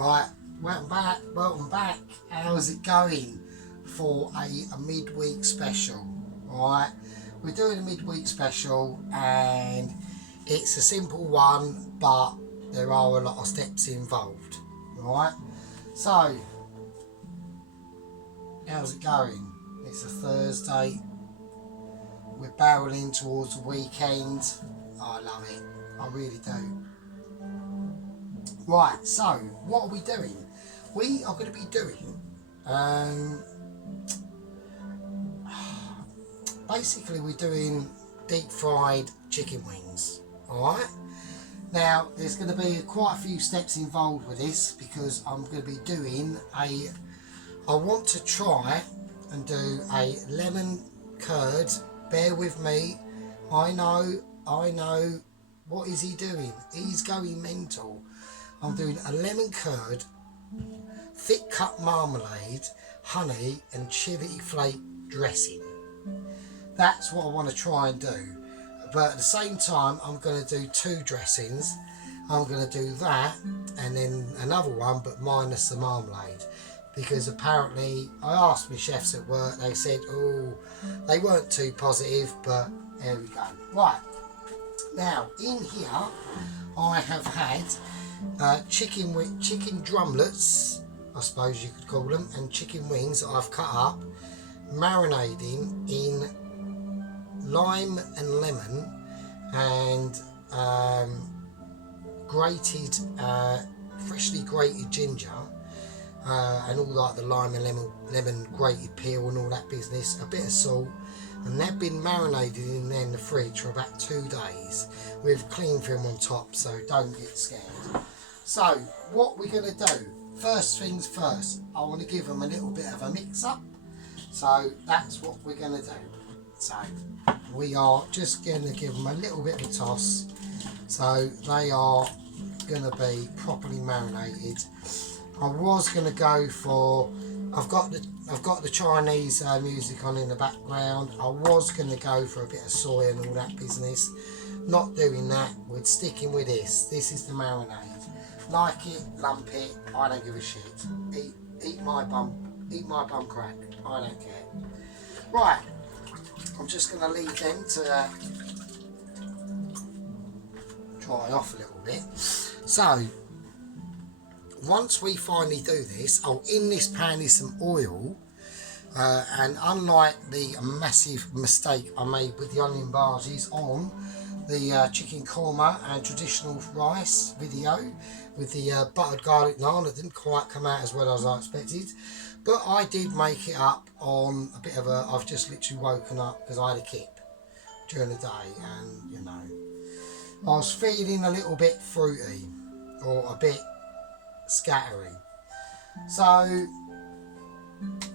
Right, welcome back. How's it going for a midweek special? Alright, we're doing a midweek special and it's a simple one, but there are a lot of steps involved. Alright, so how's it going? It's a Thursday. We're barreling towards the weekend. I love it. I really do. Right, so what are we doing? We are going to be doing basically we're doing deep fried chicken wings. Alright, now there's going to be quite a few steps involved with this because I'm going to be doing I want to try and do a lemon curd. Bear with me, I know, what is he doing? He's going mental. I'm doing a lemon curd, thick cut marmalade, honey and chili flake dressing. That's what I want to try and do. But at the same time, I'm going to do two dressings. I'm going to do that and then another one, but minus the marmalade. Because apparently, I asked my chefs at work, they said, oh, they weren't too positive, but there we go. Right, now in here, I have had chicken drumlets, I suppose you could call them, and chicken wings that I've cut up, marinating in lime and lemon and grated, freshly grated ginger, and all like the lime and lemon grated peel and all that business, a bit of salt, and they've been marinated in there in the fridge for about 2 days with cling film on top, so don't get scared. So what we're going to do, first things first, I want to give them a little bit of a mix up, so that's what we're going to do. So we are just going to give them a little bit of a toss, so they are going to be properly marinated. I was going to go for, I've got the Chinese music on in the background. I was going to go for a bit of soy and all that business. Not doing that. We're sticking with this. This is the marinade. Like it, lump it. I don't give a shit. Eat my bum crack. I don't care. Right. I'm just going to leave them to dry off a little bit. So once we finally do this, in this pan is some oil, and unlike the massive mistake I made with the onion bhajis on the chicken korma and traditional rice video with the buttered garlic naan, it didn't quite come out as well as I expected, but I did make it up on a bit of a, I've just literally woken up because I had a kip during the day, and you know, I was feeling a little bit fruity or a bit scattery. So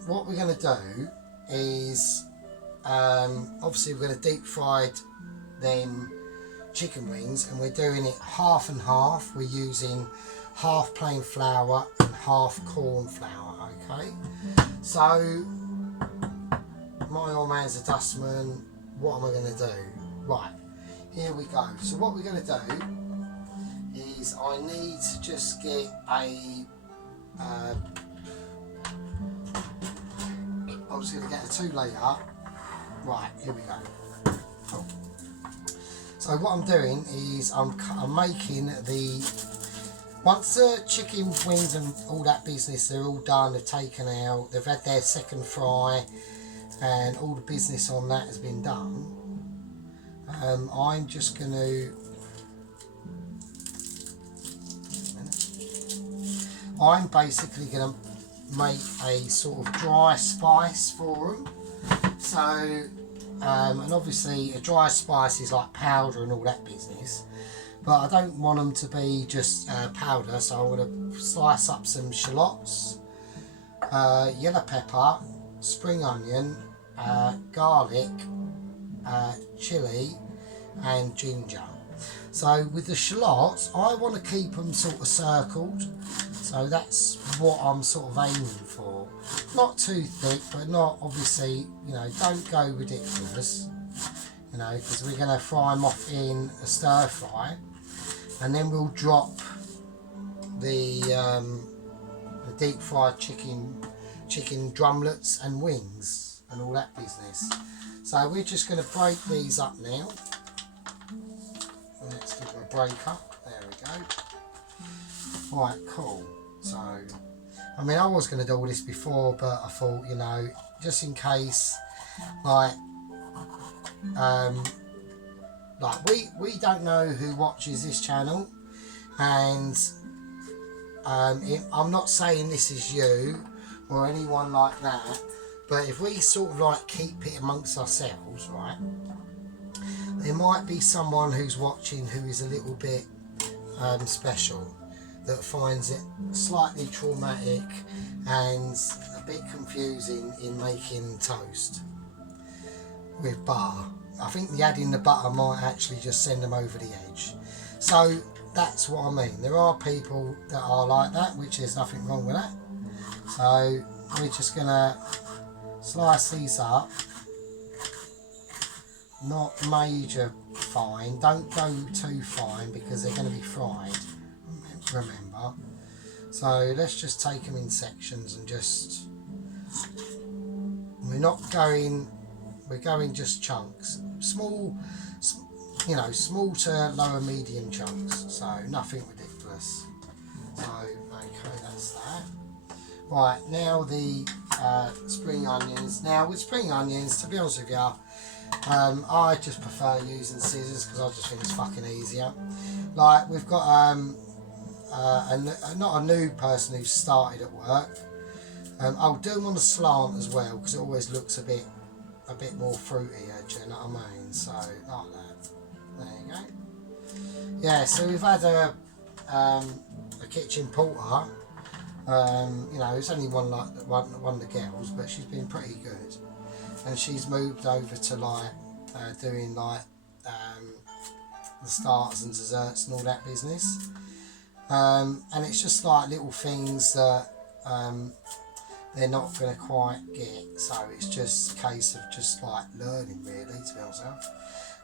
what we're going to do is obviously we're going to deep fry them chicken wings, and we're doing it half and half. We're using half plain flour and half corn flour. Okay, so my old man's a dustman. What am I going to do? Right, here we go. So what we're going to do is I need to just get a I was going to get a 2-layer. Right, here we go. Cool. So what I'm doing is I'm making once the chicken wings and all that business, they're all done, they're taken out, they've had their second fry and all the business on that has been done, I'm just going to I'm basically going to make a sort of dry spice for them. So, and obviously a dry spice is like powder and all that business, but I don't want them to be just powder, so I'm going to slice up some shallots, yellow pepper, spring onion, garlic, chilli and ginger. So with the shallots, I want to keep them sort of circled. So that's what I'm sort of aiming for. Not too thick, but not obviously, you know, don't go ridiculous, you know, because we're going to fry them off in a stir fry. And then we'll drop the the deep fried chicken drumlets and wings and all that business. So we're just going to break these up now. Let's give them a break up. There we go. Right, cool. So, I mean, I was going to do all this before, but I thought, you know, just in case, like we don't know who watches this channel, and I'm not saying this is you or anyone like that, but if we sort of like keep it amongst ourselves, right, there might be someone who's watching who is a little bit special, that finds it slightly traumatic and a bit confusing in making toast with butter. I think the adding the butter might actually just send them over the edge. So that's what I mean. There are people that are like that, which there's nothing wrong with that. So we're just gonna slice these up, not major fine, don't go too fine because they're going to be fried, remember. So let's just take them in sections and just, we're going just chunks, small, you know, small to lower medium chunks, so nothing ridiculous. So okay, that's that. Right, now the spring onions. Now with spring onions, to be honest with you, I just prefer using scissors because I just think it's fucking easier. Like we've got not a new person who's started at work. I'll do them on a slant as well because it always looks a bit more fruitier, do you know what I mean? So like that. There you go. Yeah, so we've had a kitchen porter. You know, it's only one of the girls, but she's been pretty good, and she's moved over to like doing like the starters and desserts and all that business, and it's just like little things that they're not going to quite get, so it's just a case of just like learning really, to be honest with you.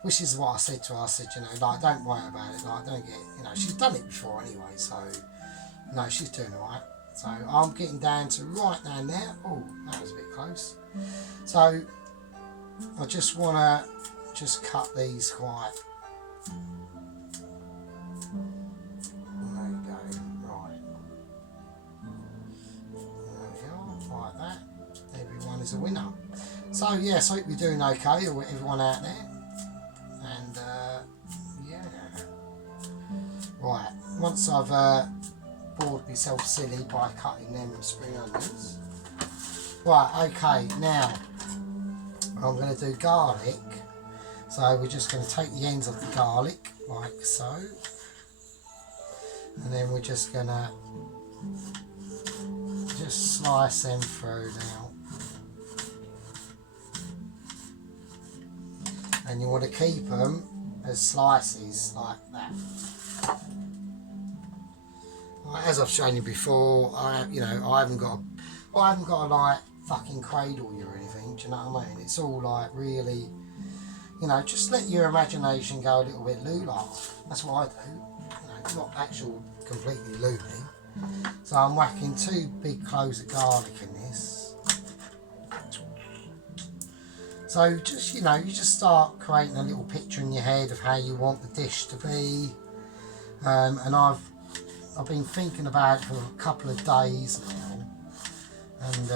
Which is what I said to her. I said, you know, like don't worry about it, like don't get, you know, she's done it before anyway, so no, she's doing alright. So I'm getting down to right down there. Oh, that was a bit close. So I just want to just cut these quite. There you go. Right. There we are. Like that. Everyone is a winner. So yes, I hope you're doing okay, or everyone out there. And yeah. Right. Once I've bored myself silly by cutting them spring onions. Right, okay, now I'm going to do garlic. So we're just going to take the ends of the garlic like so, and then we're just going to just slice them through now. And you want to keep them as slices like that. As I've shown you before, I haven't got a like fucking cradle you or anything. Do you know what I mean? It's all like really, you know, just let your imagination go a little bit lula. That's what I do. You know, not actual completely loony. So I'm whacking 2 big cloves of garlic in this. So just, you know, you just start creating a little picture in your head of how you want the dish to be. And I've been thinking about it for a couple of days now, and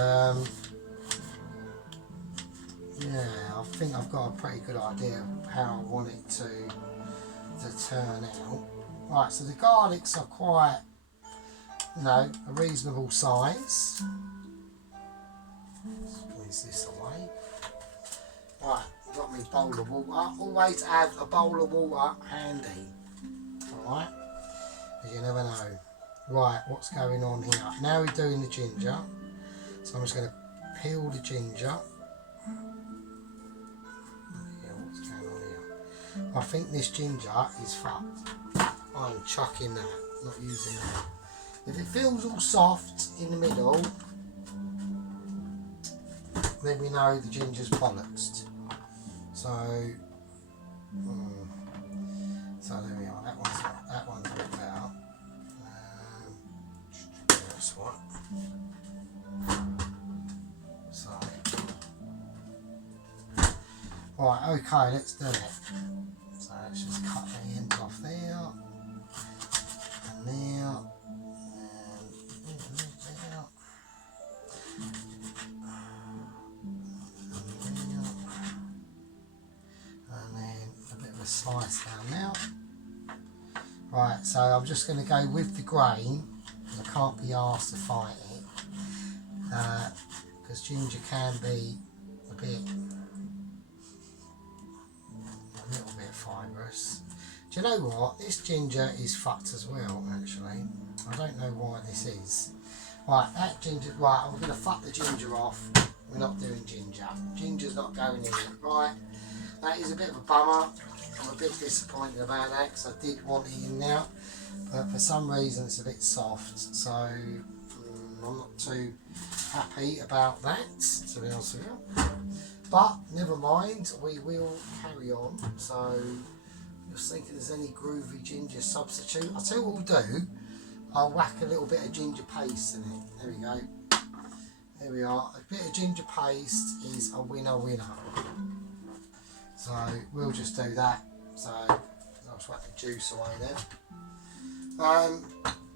yeah, I think I've got a pretty good idea of how I want it to turn out. Right, so the garlics are quite, you know, a reasonable size. Squeeze this away. Right, got me bowl of water. Always have a bowl of water handy. Alright. You never know. Right, what's going on here? Now we're doing the ginger. So I'm just going to peel the ginger. Yeah, what's going on here? I think this ginger is fucked. I'm chucking that, not using that. If it feels all soft in the middle, then we know the ginger's bollocks. So there we are. That one's a bit better. This one. Right, okay, let's do it. So let's just cut the end off there, and there, and there, and then a bit of a slice down now. Right, so I'm just going to go with the grain, because I can't be asked to fight it, because ginger can be a little bit fibrous. Do you know what? This ginger is fucked as well, actually. I don't know why this is. Right, that ginger, right, I'm going to fuck the ginger off. We're not doing ginger. Ginger's not going in. Right, that is a bit of a bummer. I'm a bit disappointed about that because I did want it in now, but for some reason it's a bit soft, so I'm not too happy about that, to be honest with you. But never mind, we will carry on. So just think if there's any groovy ginger substitute. I'll tell you what we'll do. I'll whack a little bit of ginger paste in it. There we go. There we are. A bit of ginger paste is a winner. So we'll just do that. So I'll just whack the juice away there.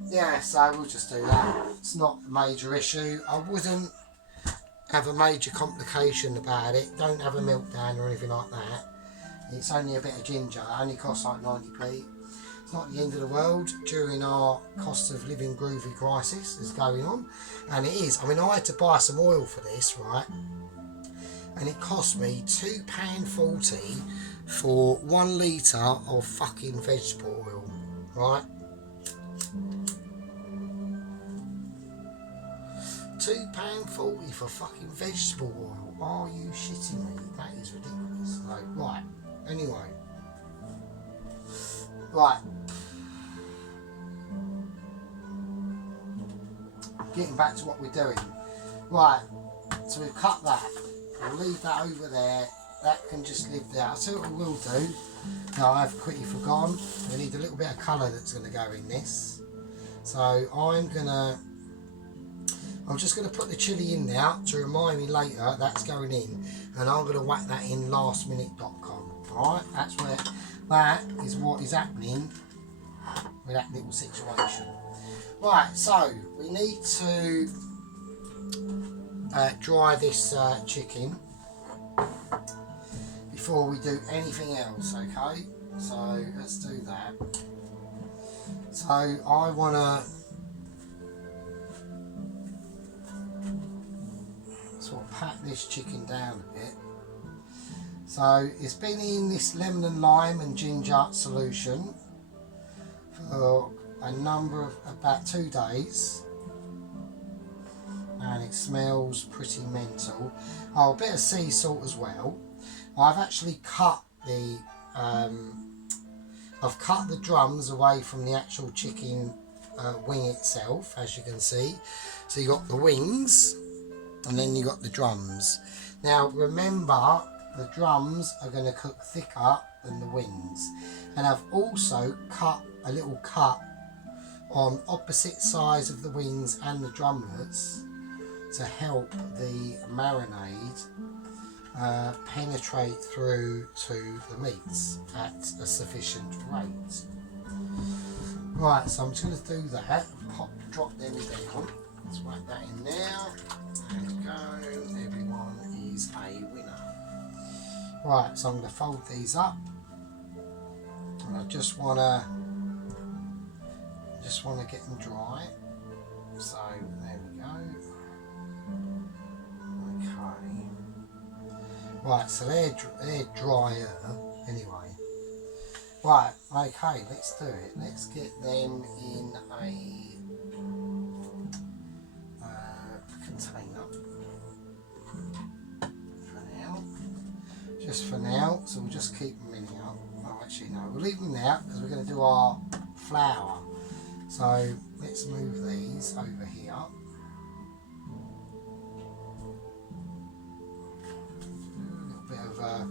Yeah, so we'll just do that. It's not a major issue. I wouldn't have a major complication about it. Don't have a meltdown or anything like that. It's only a bit of ginger. It only costs like 90p. It's not the end of the world during our cost of living groovy crisis is going on. And it is. I mean, I had to buy some oil for this, right? And it cost me £2.40 for 1 litre of fucking vegetable oil, right? £2.40 for fucking vegetable oil. Are you shitting me? That is ridiculous. Like, right, anyway. Right. Getting back to what we're doing. Right, so we've cut that. We'll leave that over there. That can just live there. I'll see what we will do. Now, I've quickly forgotten. We need a little bit of colour that's going to go in this. So I'm just going to put the chilli in now to remind me later that's going in. And I'm going to whack that in lastminute.com. Alright, that is what is happening with that little situation. Right, so we need to dry this chicken before we do anything else, okay? So let's do that. So I want to sort of pat this chicken down a bit. So it's been in this lemon and lime and ginger solution for a number of about 2 days, and it smells pretty mental. Oh, a bit of sea salt as well. I've actually cut the drums away from the actual chicken wing itself, as you can see. So you got the wings, and then you got the drums. Now remember, the drums are going to cook thicker than the wings, and I've also cut a little cut on opposite sides of the wings and the drumlets to help the marinade penetrate through to the meats at a sufficient rate. Right, so I'm just going to do that. Drop them down. Let's whack that in there. There we go. Everyone is a winner. Right, so I'm going to fold these up, and I just want to get them dry. So there we go. Okay. Right, so they're drier anyway. Right, okay, let's do it. Let's get them in a container for now. Just for now, so we'll just keep them in here. Oh, actually no, we'll leave them there because we're going to do our flour. So let's move these over here. A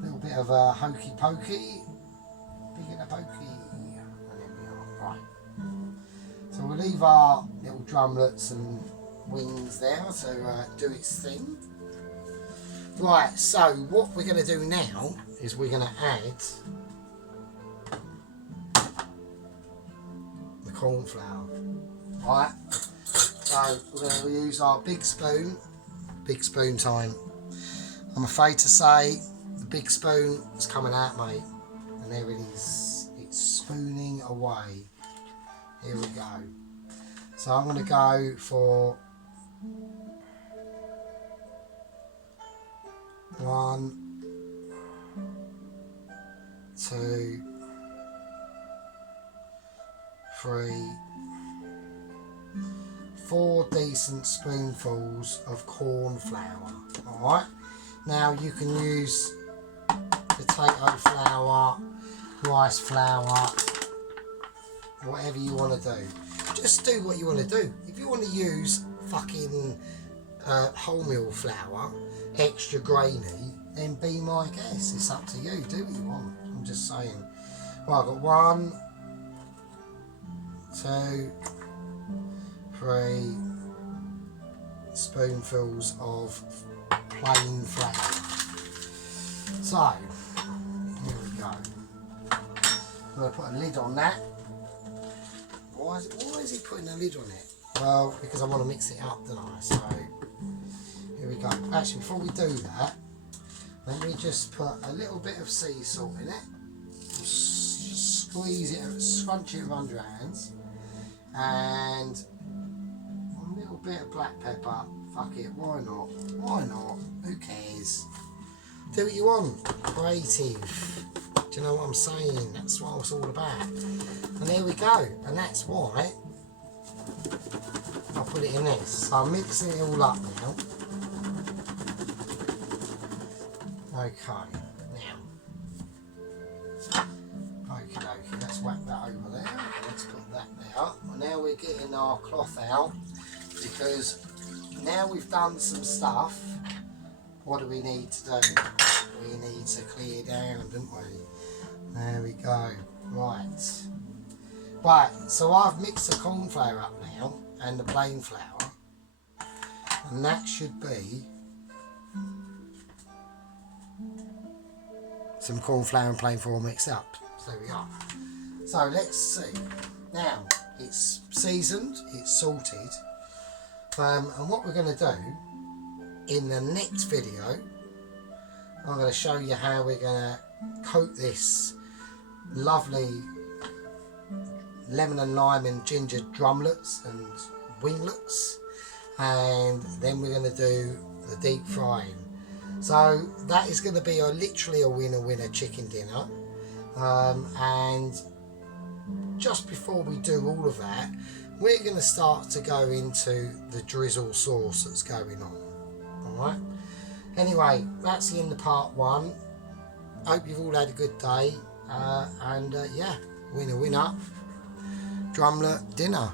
little bit of a hokey pokey, big in a pokey, and there we are. Right. So we'll leave our little drumlets and wings there to do its thing. Right, so what we're going to do now is we're going to add the corn flour. Right, so we're going to use our big spoon time. I'm afraid to say the big spoon is coming out, mate, and there it is. It's spooning away. Here we go. So I'm going to go for 1, 2, 3, 4 decent spoonfuls of corn flour. Alright, now you can use potato flour, rice flour, whatever you want to do. Just do what you want to do. If you want to use fucking wholemeal flour, extra grainy, then be my guest. It's up to you. Do what you want. I'm just saying. Right, I've got 1, 2, 3 spoonfuls of plain flour. So, here we go. I'm going to put a lid on that. Why is he putting a lid on it? Well, because I want to mix it up, don't I? So, here we go. Actually, before we do that, let me just put a little bit of sea salt in it. Just squeeze it, scrunch it with under hands. And a little bit of black pepper. Fuck it, why not? Why not? Who cares? Do what you want. Creative. Do you know what I'm saying? That's what it's all about. And there we go. And that's why I'll put it in this. So I'm mixing it all up now. Okay. Now. Okay, let's whack that over there. Let's put that there. Well, now we're getting our cloth out, because now we've done some stuff. What do we need to do? We need to clear down, don't we? There we go. Right. Right, so I've mixed the corn flour up now and the plain flour, and that should be some corn flour and plain flour mixed up. So there we are. So let's see. Now, it's seasoned, it's salted, and what we're going to do in the next video, I'm going to show you how we're going to coat this lovely lemon and lime and ginger drumlets and winglets, and then we're going to do the deep frying. So that is going to be literally a winner chicken dinner. And just before we do all of that, we're going to start to go into the drizzle sauce that's going on. Alright, anyway, that's the end of part 1. Hope you've all had a good day, and yeah, winner drumlet dinner.